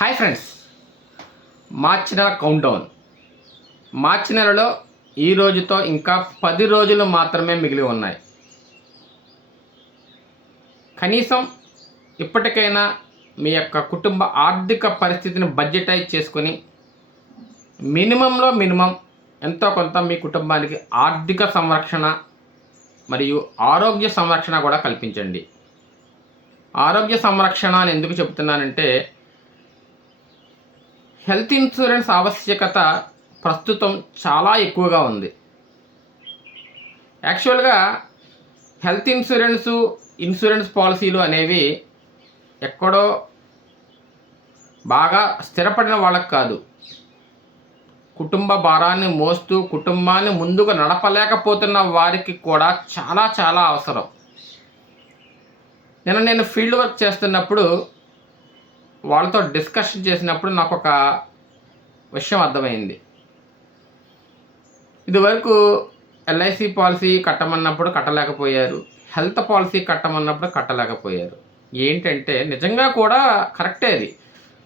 Hi friends, మార్చి నెల countdown. మార్చి నెలలో ఈ రోజుతో ఇంకా 10 రోజులు మాత్రమే మిగిలి ఉన్నాయి. కనీసం ఇప్పటికైనా మీ యొక్క కుటుంబ ఆర్థిక పరిస్థితిని బడ్జెటైజ్ చేసుకొని మినిమం ఎంతో కొంత మీ కుటుంబానికి ఆర్థిక సంరక్షణ మరియు ఆరోగ్య సంరక్షణ కూడా కల్పించండి. ఆరోగ్య సంరక్షణ అని ఎందుకు చెప్తున్నానంటే, హెల్త్ ఇన్సూరెన్స్ ఆవశ్యకత ప్రస్తుతం చాలా ఎక్కువగా ఉంది. యాక్చువల్గా హెల్త్ ఇన్సూరెన్స్ పాలసీలు అనేవి ఎక్కడో బాగా స్థిరపడిన వాళ్ళకి కాదు, కుటుంబ భారాన్ని మోస్తూ కుటుంబాన్ని ముందుకు నడపలేకపోతున్న వారికి కూడా చాలా చాలా అవసరం. నేను ఫీల్డ్ వర్క్ చేస్తున్నప్పుడు వాళ్ళతో డిస్కషన్ చేసినప్పుడు నాకు ఒక విషయం అర్థమైంది. ఇదివరకు ఎల్ఐసి పాలసీ కట్టమన్నప్పుడు కట్టలేకపోయారు, హెల్త్ పాలసీ కట్టమన్నప్పుడు కట్టలేకపోయారు. ఏంటంటే నిజంగా కూడా కరెక్టే అది.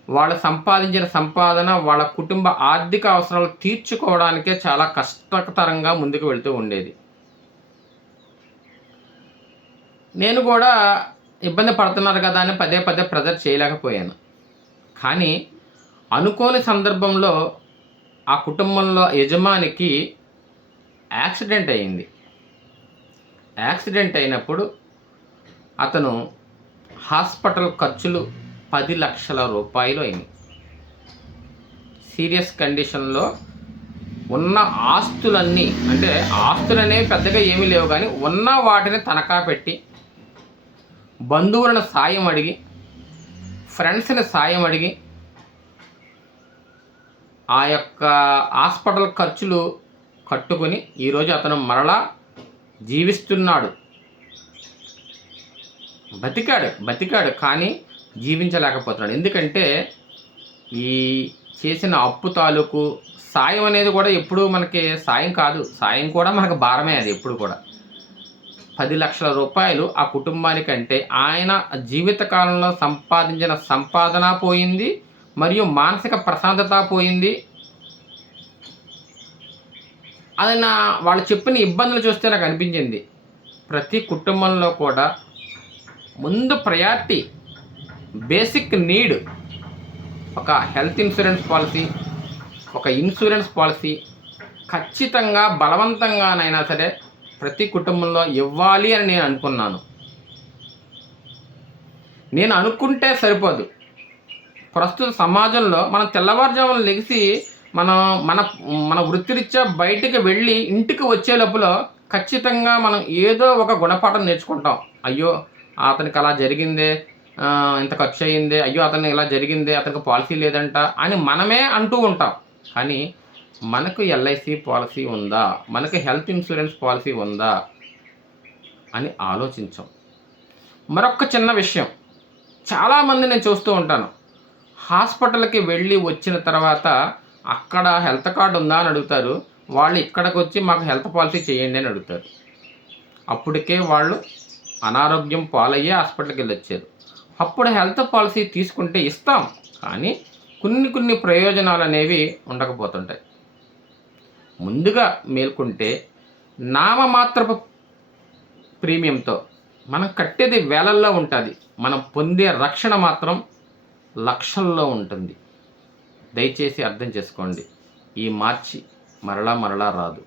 వాళ్ళు సంపాదించిన సంపాదన వాళ్ళ కుటుంబ ఆర్థిక అవసరాలు తీర్చుకోవడానికే చాలా కష్టతరంగా ముందుకు వెళ్తూ ఉండేది. నేను కూడా ఇబ్బంది పడుతున్నారు కదా అని పదే ప్రెజర్ చేయలేకపోయాను. కానీ అనుకోని సందర్భంలో ఆ కుటుంబంలో యజమానికి యాక్సిడెంట్ అయింది. యాక్సిడెంట్ అయినప్పుడు అతను హాస్పిటల్ ఖర్చులు 10 లక్షల రూపాయలు అయినాయి. సీరియస్ కండిషన్లో ఉన్న ఆస్తులన్నీ, అంటే ఆస్తులు అనేవి పెద్దగా ఏమీ లేవు కానీ ఉన్న వాటిని తనఖా పెట్టి బంధువులను సాయం అడిగి ఫ్రెండ్స్ని సాయం అడిగి ఆ యొక్క హాస్పిటల్ ఖర్చులు కట్టుకొని ఈరోజు అతను మరలా జీవిస్తున్నాడు. బతికాడు కానీ జీవించలేకపోతున్నాడు. ఎందుకంటే ఈ చేసిన అప్పు తాలూకు సాయం అనేది కూడా ఎప్పుడు మనకి సాయం కాదు, సాయం కూడా మనకు భారమే. అది ఎప్పుడు కూడా 10 లక్షల రూపాయలు ఆ కుటుంబానికంటే ఆయన జీవితకాలంలో సంపాదించిన సంపాదన పోయింది, మరియు మానసిక ప్రశాంతత పోయింది. అది వాళ్ళు చెప్పిన ఇబ్బందులు చూస్తే నాకు అనిపించింది, ప్రతి కుటుంబంలో కూడా ముందు ప్రయారిటీ బేసిక్ నీడ్ ఒక హెల్త్ ఇన్సూరెన్స్ పాలసీ, ఒక ఇన్సూరెన్స్ పాలసీ ఖచ్చితంగా బలవంతంగానైనా సరే ప్రతి కుటుంబంలో ఇవ్వాలి అని నేను అనుకున్నాను. నేను అనుకుంటే సరిపోదు. ప్రస్తుత సమాజంలో మనం తెల్లవారుజామున లెగిసి మన వృత్తిరీత్యా బయటికి వెళ్ళి ఇంటికి వచ్చే లోపల ఖచ్చితంగా మనం ఏదో ఒక గుణపాఠం నేర్చుకుంటాం. అయ్యో అతనికి అలా జరిగిందే, ఇంత ఖర్చు అయ్యిందే, అయ్యో అతను ఇలా జరిగిందే, అతనికి పాలసీ లేదంట అని మనమే అంటూ ఉంటాం. కానీ మనకు ఎల్ఐసి పాలసీ ఉందా, మనకు హెల్త్ ఇన్సూరెన్స్ పాలసీ ఉందా అని ఆలోచించాం. మరొక చిన్న విషయం, చాలామంది నేను చూస్తూ ఉంటాను, హాస్పిటల్కి వెళ్ళి వచ్చిన తర్వాత అక్కడ హెల్త్ కార్డు ఉందా అని అడుగుతారు. వాళ్ళు ఇక్కడికి వచ్చి మాకు హెల్త్ పాలసీ చేయండి అని అడుగుతారు. అప్పటికే వాళ్ళు అనారోగ్యం పాలయ్యే హాస్పిటల్కి వెళ్ళి వచ్చారు. అప్పుడు హెల్త్ పాలసీ తీసుకుంటే ఇస్తాం, కానీ కొన్ని ప్రయోజనాలు అనేవి ఉండకపోతుంటాయి. ముందుగా మేల్కొంటే నామమాత్రపు ప్రీమియంతో మనం కట్టేది వేలల్లో ఉంటుంది, మనం పొందే రక్షణ మాత్రం లక్షల్లో ఉంటుంది. దయచేసి అర్థం చేసుకోండి, ఈ మార్చి మరలా రాదు.